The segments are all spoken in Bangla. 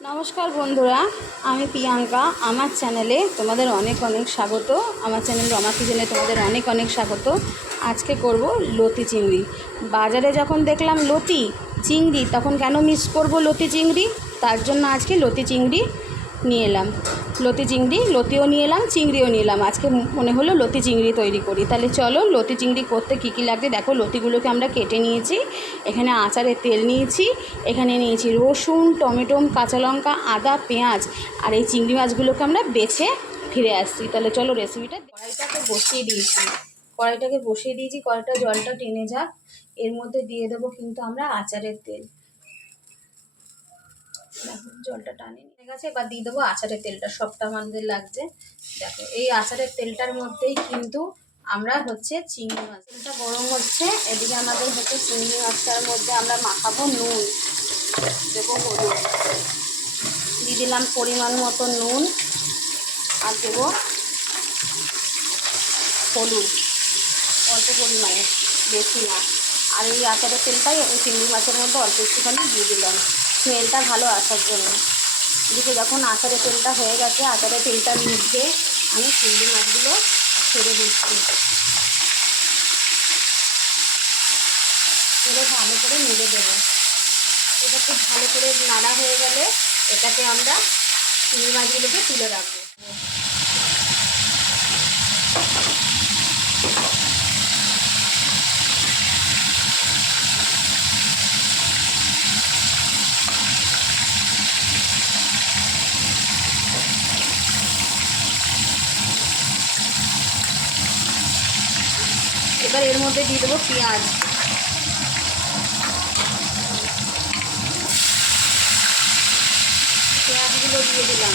নমস্কার বন্ধুরা, আমি প্রিয়াঙ্কা। আমার চ্যানেলে তোমাদের অনেক অনেক স্বাগত। আমার চ্যানেল রমা কিচেনে তোমাদের অনেক অনেক স্বাগত। আজকে করব লতি চিংড়ি। বাজারে যখন দেখলাম লতি চিংড়ি, তখন কেন মিস করব লতি চিংড়ি? তার জন্য আজকে লতি চিংড়ি নিয়ে এলাম। লতিও নিয়ে এলাম, চিংড়িও নিয়ে এলাম। আজকে মনে হলো লতি চিংড়ি তৈরি করি। তাহলে চলো, লতি চিংড়ি করতে কী কী লাগবে দেখো। লতিগুলোকে আমরা কেটে নিয়েছি। এখানে আচারের তেল নিয়েছি, এখানে নিয়েছি রসুন, টমেটো, কাঁচা লঙ্কা, আদা, পেঁয়াজ, আর এই চিংড়ি মাছগুলোকে আমরা বেছে ফিরে আসছি। তাহলে চলো রেসিপিটা। কড়াইটাকে বসিয়ে দিয়েছি। কড়াইটা জলটা টেনে যাক। এর মধ্যে দিয়ে দেবো কিন্তু আমরা আচারের তেল। দেখো জলটা টানে নিয়ে গেছে। এবার দিয়ে দেবো আচারের তেলটা, সবটা আমাদের লাগছে। দেখো এই আচারের তেলটার মধ্যেই কিন্তু আমরা চিংড়ি মাছ, তেলটা গরম হচ্ছে। এদিকে আমাদের চিংড়ি মাছটার মধ্যে আমরা মাখাবো নুন, দেবো হলুদ, দিয়ে দিলাম পরিমাণ মতো নুন, আর দেবো হলুদ অল্প পরিমাণে, বেশি না। আর এই আচারের তেলটাই ওই চিংড়ি মাছের মধ্যে অল্প একটুখানি দিয়ে দিলাম, স্মেলটা ভালো আসার জন্য। এদিকে যখন আচারের তেলটা হয়ে গেছে, আচারের তেলটার মধ্যে আমি চিংড়ি মাছগুলো ছেড়ে দিচ্ছি। ছেড়ে ভালো করে নেড়ে দেবো। এটা খুব ভালো করে নাড়া হয়ে গেলে এটাকে আমরা চিংড়ি মাছগুলোকে তুলে রাখবো। এবার এর মধ্যে দিয়ে দেবো পেঁয়াজ। পেঁয়াজগুলো দিয়ে দিলাম।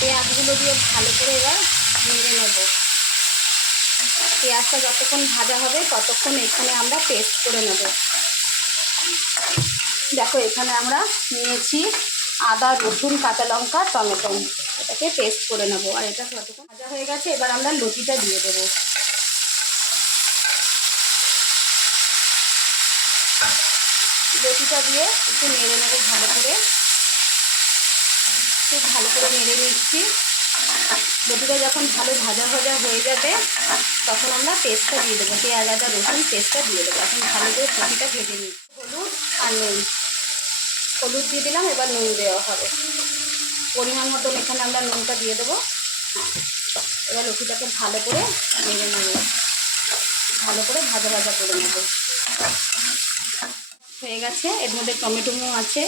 পেঁয়াজগুলো দিয়ে ভালো করে এবার নেড়ে নেব। পেঁয়াজটা যতক্ষণ ভাজা হবে ততক্ষণ এখানে আমরা পেস্ট করে নেব। দেখো এখানে আমরা নিয়েছি আদা, রসুন, কাঁচা লঙ্কা, টমেটো, এটাকে পেস্ট করে নেব। আর এটা যতক্ষণ ভাজা হয়ে গেছে, এবার আমরা লতিটা দিয়ে দেবো। লতিটা দিয়ে একটু নেড়ে নেবো ভালো করে। খুব ভালো করে নেড়ে নিচ্ছি। লতিটা যখন ভালো ভাজা হয়ে যাবে, তখন আমরা পেস্টটা দিয়ে দেবো, পেঁয়াজ, আদা, রসুন পেস্টটা দিয়ে দেবো। এখন ভালো করে লতিটা ভেজে নিই। হলুদ আর নুন, হলুদ দিয়ে দিলাম, এবার নুন দেওয়া হবে পরিমাণ মতন। এখানে আমরা নুনটা দিয়ে দেবো। এবার লতিটাকে ভালো করে নেড়ে নেব, ভালো করে ভাজা করে নেব। হয়ে গেছে। এর মধ্যে টমেটো আছে,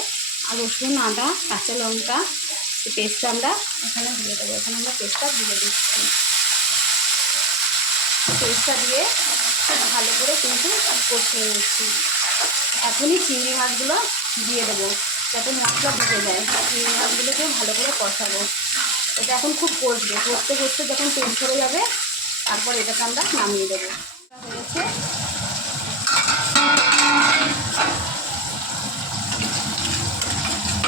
আর রসুন, আদা, কাঁচা লঙ্কা, এই পেস্টটা আমরা এখানে দিয়ে দেবো। এখানে আমরা পেস্টটা দিয়ে দিচ্ছি। পেস্টটা দিয়ে খুব ভালো করে কিন্তু কষিয়ে নিচ্ছি। এখনই চিংড়ি মাছগুলো দিয়ে দেবো যাতে মশলা ঢুকে যায়। চিংড়ি মাছগুলোকেও ভালো করে কষাবো। এটা এখন খুব কষবে, কষতে যখন তেল ছেড়ে যাবে, তারপর এটাকে আমরা নামিয়ে দেবো। হয়েছে,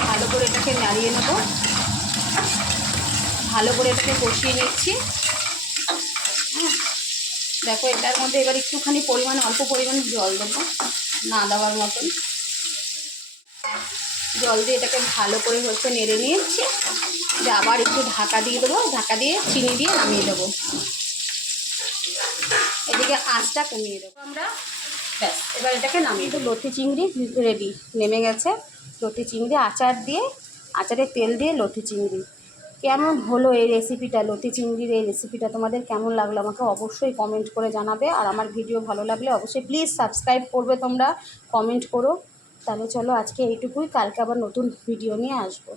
ভালো করে এটাকে নাড়িয়ে নেব, ভালো করে এটাকে কষিয়ে নিচ্ছি। দেখো এটার মধ্যে এবার একটুখানি অল্প পরিমাণে জল দেবো, না দেওয়ার মতন জল দিয়ে এটাকে ভালো করে নেড়ে নিয়েছি। যে আবার একটু ঢাকা দিয়ে দেবো, ঢাকা দিয়ে চিনি দিয়ে নামিয়ে দেবো। এদিকে আঁচটা কমিয়ে দেবো আমরা। ব্যাস, এবার এটাকে নামিয়ে দেবো। লতি চিংড়ি রেডি, নেমে গেছে। লতি চিংড়ি আচারের তেল দিয়ে লতি চিংড়ি। কেমন হলো এই রেসিপিটা, লতি চিংড়ির এই রেসিপিটা তোমাদের কেমন লাগলো আমাকে অবশ্যই কমেন্ট করে জানাবে। আর আমার ভিডিও ভালো লাগলে অবশ্যই প্লিজ সাবস্ক্রাইব করবে তোমরা, কমেন্ট করো। তাহলে চলো আজকে এইটুকুই, কালকে আবার নতুন ভিডিও নিয়ে আসবো।